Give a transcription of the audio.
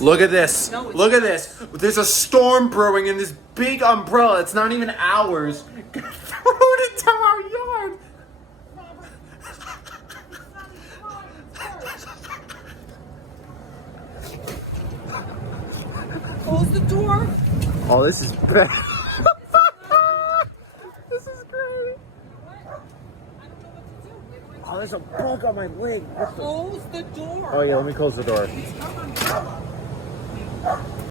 Look at this. No, it's Look at this. There's a storm brewing in this big umbrella. It's not even ours. Throw it into our yard. Close the door. Oh, this is bad. This is great. Oh, there's a bug on my leg. Close the door. Oh yeah, let me close the door.